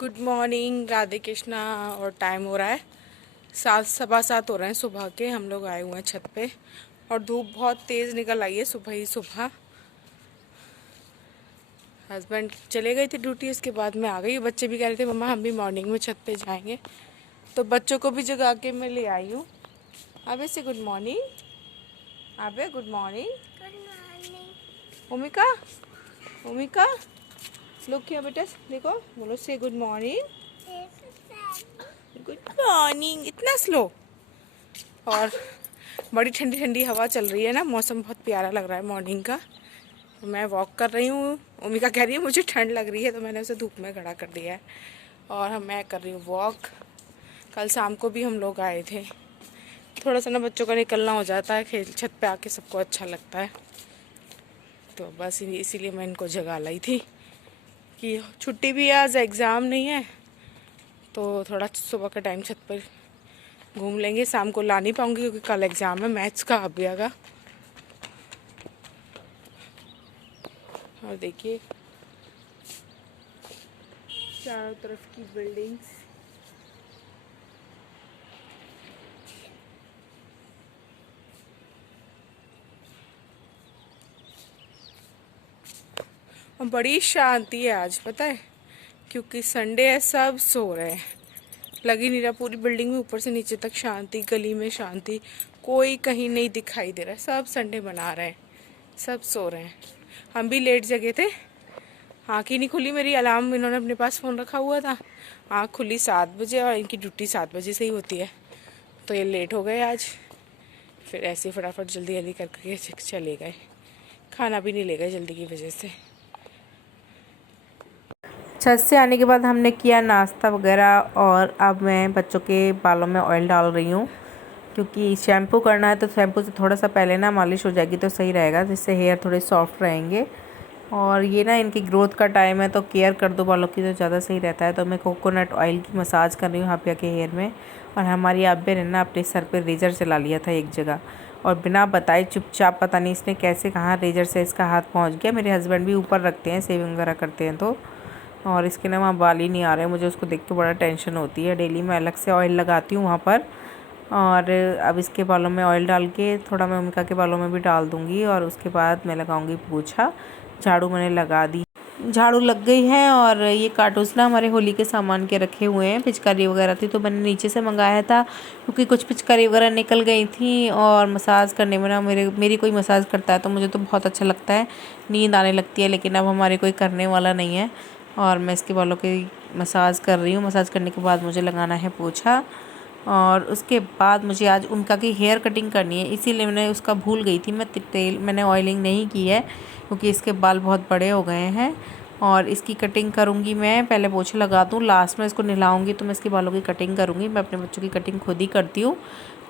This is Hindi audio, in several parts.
Good morning, Radhe Krishna. और टाइम हो रहा है 7, 7:15 हो रहे हैं सुबह के। हम लोग आए हुए हैं छत पे और धूप बहुत तेज़ निकल आई है सुबह ही सुबह। हस्बैंड चले गए थे ड्यूटी, उसके बाद मैं आ गई। बच्चे भी कह रहे थे मम्मा हम भी मॉर्निंग में छत पे जाएंगे, तो बच्चों को भी जगा के मैं ले आई हूँ। अबे से गुड मॉर्निंग, अबे गुड मॉर्निंग। ओमिका, ओमिका लोग क्या बेटा, देखो बोलो से गुड मॉर्निंग। Good morning. इतना स्लो। और बड़ी ठंडी ठंडी हवा चल रही है ना, मौसम बहुत प्यारा लग रहा है मॉर्निंग का। तो मैं वॉक कर रही हूँ। ओमिका कह रही है मुझे ठंड लग रही है, तो मैंने उसे धूप में खड़ा कर दिया है और मैं कर रही हूँ वॉक। कल शाम को भी हम लोग आए थे। थोड़ा सा ना बच्चों का निकलना हो जाता है, खेल छत पे आके सबको अच्छा लगता है, तो बस इसीलिए मैं इनको जगा लाई थी कि छुट्टी भी है, आज एग्ज़ाम नहीं है, तो थोड़ा सुबह का टाइम छत पर घूम लेंगे। शाम को ला नहीं पाऊंगी क्योंकि कल एग्ज़ाम है मैथ्स का, अभ्या का। और देखिए चारों तरफ की बिल्डिंग्स। और बड़ी शांति है आज, पता है, क्योंकि संडे है, सब सो रहे हैं। लग ही नहीं रहा, पूरी बिल्डिंग में ऊपर से नीचे तक शांति, गली में शांति, कोई कहीं नहीं दिखाई दे रहा है। सब संडे मना रहे हैं, सब सो रहे हैं। हम भी लेट जगे थे, आँख ही नहीं खुली मेरी। अलार्म इन्होंने अपने पास फ़ोन रखा हुआ था, आँख खुली 7 बजे और इनकी ड्यूटी 7 बजे से ही होती है, तो ये लेट हो गए आज। फिर ऐसे ही फटाफट जल्दी जल्दी करके चले गए, खाना भी नहीं ले गए जल्दी की वजह से। छत से आने के बाद हमने किया नाश्ता वगैरह और अब मैं बच्चों के बालों में ऑयल डाल रही हूँ, क्योंकि शैम्पू करना है तो शैम्पू से थोड़ा सा पहले ना मालिश हो जाएगी तो सही रहेगा, जिससे हेयर थोड़े सॉफ्ट रहेंगे। और ये ना इनकी ग्रोथ का टाइम है, तो केयर कर दो बालों की तो ज़्यादा सही रहता है। तो मैं कोकोनट ऑयल की मसाज कर रही हूँ हापिया के हेयर में। और हमारी आब्या ने ना अपने सर पे रेजर चला लिया था एक जगह, और बिना बताए चुपचाप, पता नहीं इसने कैसे कहाँ रेजर से इसका हाथ पहुँच गया। मेरे हस्बैंड भी ऊपर रखते हैं, सेविंग वगैरह करते हैं तो, और इसके ना वहाँ बाल ही नहीं आ रहे हैं। मुझे उसको देख के बड़ा टेंशन होती है। डेली मैं अलग से ऑयल लगाती हूँ वहाँ पर। और अब इसके बालों में ऑयल डाल के थोड़ा मैं उनका के बालों में भी डाल दूँगी, और उसके बाद मैं लगाऊँगी पोछा। झाड़ू मैंने लगा दी, झाड़ू लग गई है। और ये कार्टून्स ना हमारे होली के सामान के रखे हुए हैं, पिचकारी वगैरह थी तो मैंने नीचे से मंगाया था, क्योंकि कुछ पिचकारी वगैरह निकल गई थी। और मसाज करने में ना मेरी कोई मसाज करता है तो मुझे तो बहुत अच्छा लगता है, नींद आने लगती है। लेकिन अब हमारे कोई करने वाला नहीं है, और मैं इसके बालों की मसाज कर रही हूँ। मसाज करने के बाद मुझे लगाना है पोछा, और उसके बाद मुझे आज उनका की हेयर कटिंग करनी है, इसीलिए मैंने उसका भूल गई थी। मैंने ऑयलिंग नहीं की है क्योंकि इसके बाल बहुत बड़े हो गए हैं। और इसकी कटिंग करूँगी मैं, पहले पोछा लगा दूँ, लास्ट में इसको नहलाऊँगी तो मैं इसके बालों की कटिंग करूँगी। मैं अपने बच्चों की कटिंग खुद ही करती हूँ,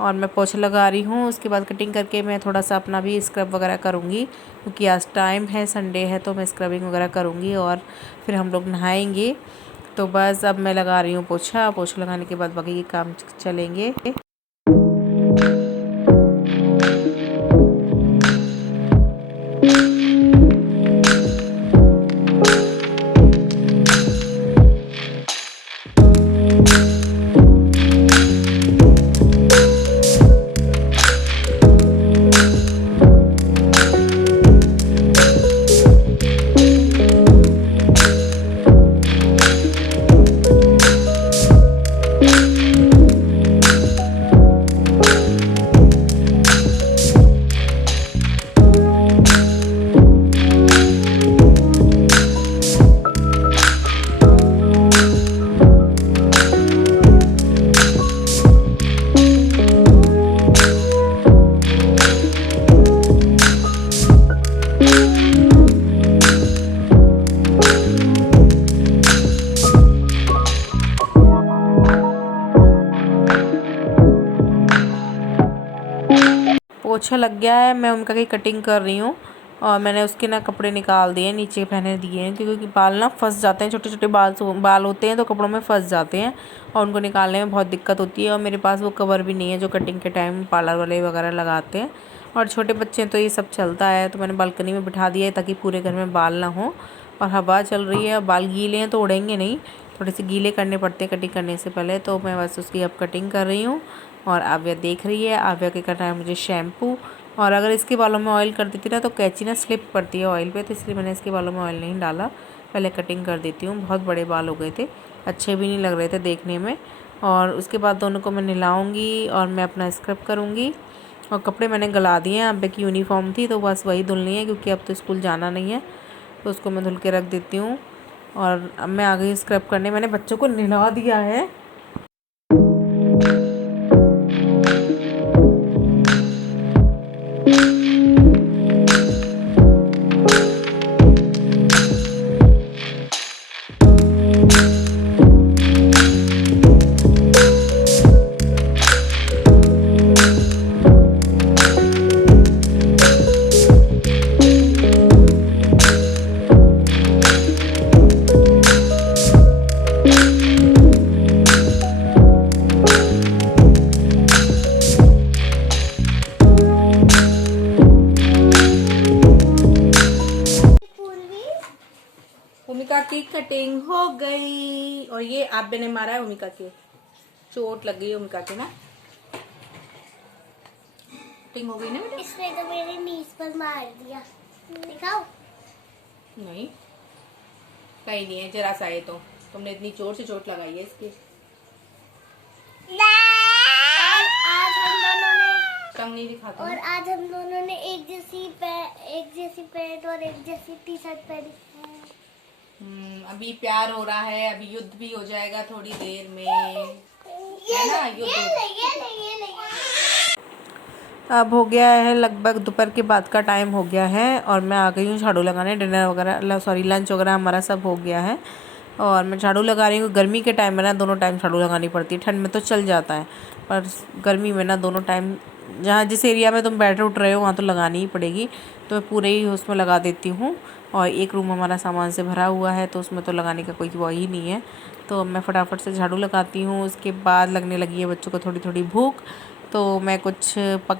और मैं पोछा लगा रही हूँ। उसके बाद कटिंग करके मैं थोड़ा सा अपना भी स्क्रब वगैरह करूँगी, क्योंकि आज टाइम है, संडे है, तो मैं स्क्रबिंग वगैरह करूँगी और फिर हम लोग नहाएंगे। तो बस अब मैं लगा रही हूँ पोछा लगाने के बाद बाकी के काम चलेंगे। पोछा लग गया है, मैं उनका की कटिंग कर रही हूँ। और मैंने उसके ना कपड़े निकाल दिए, नीचे पहने दिए हैं, क्योंकि बाल ना फंस जाते हैं, छोटे छोटे बाल होते हैं तो कपड़ों में फंस जाते हैं और उनको निकालने में बहुत दिक्कत होती है। और मेरे पास वो कवर भी नहीं है जो कटिंग के टाइम पार्लर वाले वगैरह लगाते हैं, और छोटे बच्चे हैं तो ये सब चलता है। तो मैंने बालकनी में बिठा दिया है ताकि पूरे घर में बाल ना हो, और हवा चल रही है, बाल गीले हैं तो उड़ेंगे नहीं, थोड़े से गीले करने पड़ते हैं कटिंग करने से पहले। तो मैं बस उसकी अब कटिंग कर रही हूँ और आव्या देख रही है। आव्या के करना है मुझे शैम्पू, और अगर इसके बालों में ऑयल कर देती ना तो कैंची ना स्लिप करती है ऑयल पे, तो इसलिए मैंने इसके बालों में ऑयल नहीं डाला, पहले कटिंग कर देती हूँ। बहुत बड़े बाल हो गए थे, अच्छे भी नहीं लग रहे थे देखने में। और उसके बाद दोनों को मैं नहलाऊँगी और मैं अपना स्क्रब करूँगी। और कपड़े मैंने गला दिए हैं, आव्या की यूनिफॉर्म थी तो बस वही धुलनी है क्योंकि अब तो स्कूल जाना नहीं है, तो उसको मैं धुल के रख देती हूँ। और अब मैं आ गई स्क्रब करने, मैंने बच्चों को नहला दिया है। ओमिका की कटिंग हो गई, और ये आब्बे ने मारा है ओमिका के, चोट लग गई ओमिका के ना। कटिंग हो गई ना बेटा? इसने तो मेरे नीज पर मार दिया, दिखाओ। नहीं, कहीं नहीं है, जरा सा है तो तुमने इतनी जोर से चोट लगाई है इसकी। आज हम दोनों ने टंग नहीं दिखाता और आज हम दोनों ने एक जैसी पैंट और एक जैसी टी शर्ट पहनी है। अभी प्यार हो रहा है, अभी युद्ध भी हो जाएगा थोड़ी देर में, है ना युद्ध। ये अब हो गया है लगभग दोपहर के बाद का टाइम हो गया है, और मैं आ गई हूँ झाड़ू लगाने। डिनर वगैरह सॉरी लंच वगैरह हमारा सब हो गया है, और मैं झाड़ू लगा रही हूँ। गर्मी के टाइम में ना दोनों टाइम झाड़ू लगानी पड़ती है, ठंड में तो चल जाता है, पर गर्मी में ना दोनों टाइम, जहाँ जिस एरिया में तुम बैठे उठ रहे हो वहाँ तो लगानी ही पड़ेगी, तो मैं पूरे ही उसमें लगा देती हूँ। और एक रूम हमारा सामान से भरा हुआ है तो उसमें तो लगाने का कोई वो ही नहीं है, तो मैं फटाफट से झाड़ू लगाती हूँ। उसके बाद लगने लगी है बच्चों को थोड़ी थोड़ी भूख, तो मैं कुछ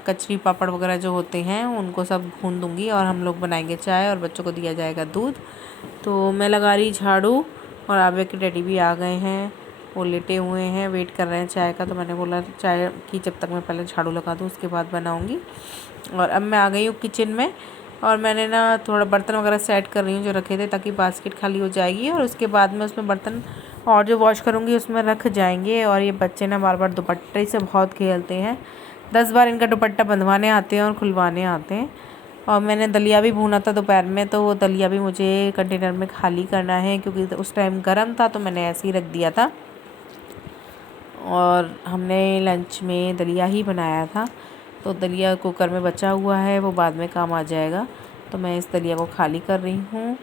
कचरी पापड़ वगैरह जो होते हैं उनको सब भून दूँगी, और हम लोग बनाएंगे चाय और बच्चों को दिया जाएगा दूध। तो मैं लगा रही झाड़ू, और आवे के डैडी भी आ गए हैं, वो लेटे हुए हैं, वेट कर रहे हैं चाय का। तो मैंने बोला चाय की जब तक मैं पहले झाड़ू लगा दूँ उसके बाद बनाऊँगी। और अब मैं आ गई हूँ किचन में, और मैंने ना थोड़ा बर्तन वगैरह सेट कर रही हूँ जो रखे थे, ताकि बास्केट खाली हो जाएगी और उसके बाद में उसमें बर्तन और जो वॉश करूँगी उसमें रख जाएंगे। और ये बच्चे ना बार बार दुपट्टे से बहुत खेलते हैं, 10 बार इनका दुपट्टा बंधवाने आते हैं और खुलवाने आते हैं। और मैंने दलिया भी भूना था दोपहर में, तो वो दलिया भी मुझे कंटेनर में खाली करना है क्योंकि उस टाइम गर्म था, तो मैंने ऐसे ही रख दिया था। और हमने लंच में दलिया ही बनाया था, तो दलिया कुकर में बचा हुआ है, वो बाद में काम आ जाएगा, तो मैं इस दलिया को खाली कर रही हूँ।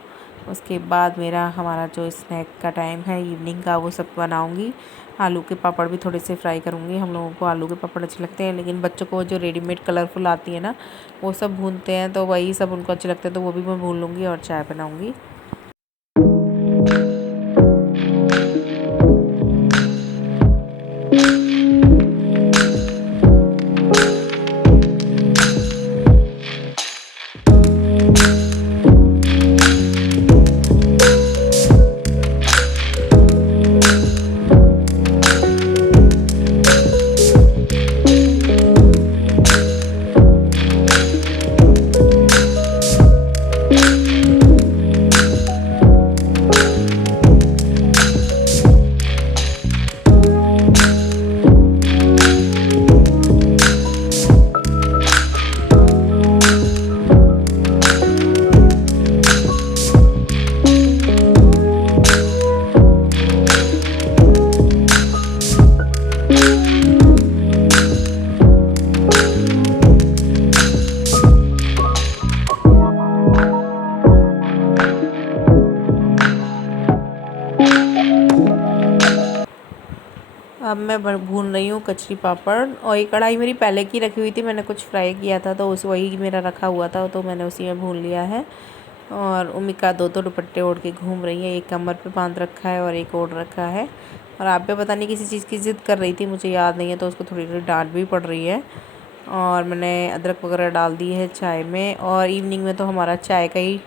उसके बाद हमारा जो स्नैक का टाइम है इवनिंग का, वो सब बनाऊँगी। आलू के पापड़ भी थोड़े से फ्राई करूँगी, हम लोगों को आलू के पापड़ अच्छे लगते हैं, लेकिन बच्चों को जो रेडीमेड कलरफुल आती है ना वो सब भूनते हैं, तो वही सब उनको अच्छे लगते हैं, तो वो भी मैं भून लूँगी और चाय बनाऊँगी। अब मैं भून रही हूँ कचरी पापड़, और ये कढ़ाई मेरी पहले की रखी हुई थी, मैंने कुछ फ्राई किया था तो उस वही मेरा रखा हुआ था, तो मैंने उसी में भून लिया है। और ओमिका दो दुपट्टे ओढ़ के घूम रही है, एक कमर पे बांध रखा है और एक ओढ़ रखा है। और आप पे पता नहीं किसी चीज़ की ज़िद कर रही थी, मुझे याद नहीं है, तो उसको थोड़ी थोड़ी डांट भी पड़ रही है। और मैंने अदरक वगैरह डाल दी है चाय में, और इवनिंग में तो हमारा चाय का ही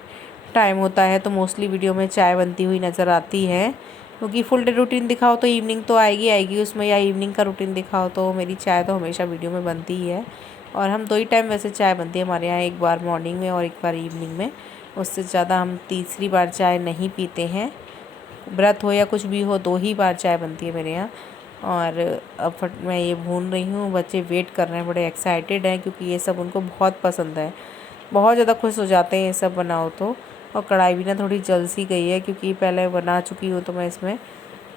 टाइम होता है, तो मोस्टली वीडियो में चाय बनती हुई नज़र आती है। क्योंकि फुल डे रूटीन दिखाओ तो इवनिंग तो आएगी आएगी उसमें, या इवनिंग का रूटीन दिखाओ तो मेरी चाय तो हमेशा वीडियो में बनती ही है। और हम 2 ही टाइम वैसे चाय बनती है हमारे यहाँ, एक बार मॉर्निंग में और एक बार इवनिंग में। उससे ज़्यादा हम तीसरी बार चाय नहीं पीते हैं। व्रत हो या कुछ भी हो 2 ही बार चाय बनती है मेरे यहाँ। और अब मैं ये भून रही हूँ, बच्चे वेट कर रहे हैं, बड़े एक्साइटेड हैं क्योंकि ये सब उनको बहुत पसंद है। बहुत ज़्यादा खुश हो जाते हैं ये सब बनाओ तो। और कढ़ाई भी ना थोड़ी जल सी गई है क्योंकि पहले बना चुकी हूँ तो मैं इसमें,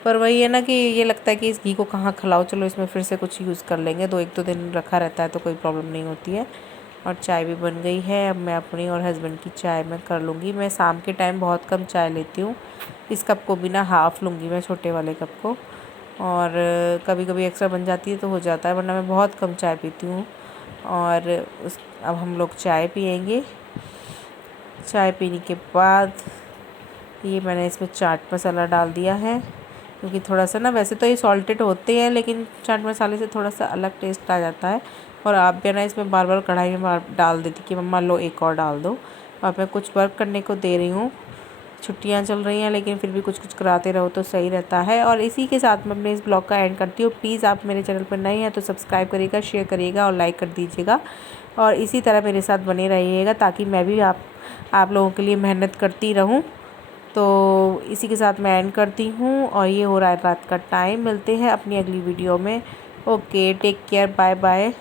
पर वही है ना कि ये लगता है कि इस घी को कहाँ खिलाओ, चलो इसमें फिर से कुछ यूज़ कर लेंगे। 1-2 दिन रखा रहता है तो कोई प्रॉब्लम नहीं होती है। और चाय भी बन गई है। अब मैं अपनी और हस्बैंड की चाय मैं कर लूँगी। मैं शाम के टाइम बहुत कम चाय लेती हूँ। इस कप को भी ना हाफ़ लूँगी मैं, छोटे वाले कप को। और कभी कभी एक्स्ट्रा बन जाती है तो हो जाता है, वरना मैं बहुत कम चाय पीती हूँ। और अब हम लोग चाय पियेंगे। चाय पीने के बाद ये मैंने इसमें चाट मसाला डाल दिया है, क्योंकि थोड़ा सा ना, वैसे तो ये सॉल्टेड होते हैं लेकिन चाट मसाले से थोड़ा सा अलग टेस्ट आ जाता है। और आप भी ना इसमें बार बार कढ़ाई में डाल देती कि मम्मा लो एक और डाल दो। और मैं कुछ वर्क करने को दे रही हूँ, छुट्टियाँ चल रही हैं लेकिन फिर भी कुछ कुछ कराते रहो तो सही रहता है। और इसी के साथ मैं अपने इस ब्लॉग का एंड करती हूँ। प्लीज़ आप मेरे चैनल पर नए हैं तो सब्सक्राइब करिएगा, शेयर करिएगा और लाइक कर दीजिएगा। और इसी तरह मेरे साथ बने रहिएगा ताकि मैं भी आप लोगों के लिए मेहनत करती रहूँ। तो इसी के साथ मैं एंड करती हूँ। और ये हो रहा है रात का टाइम। मिलते हैं अपनी अगली वीडियो में। Okay, take care, bye bye.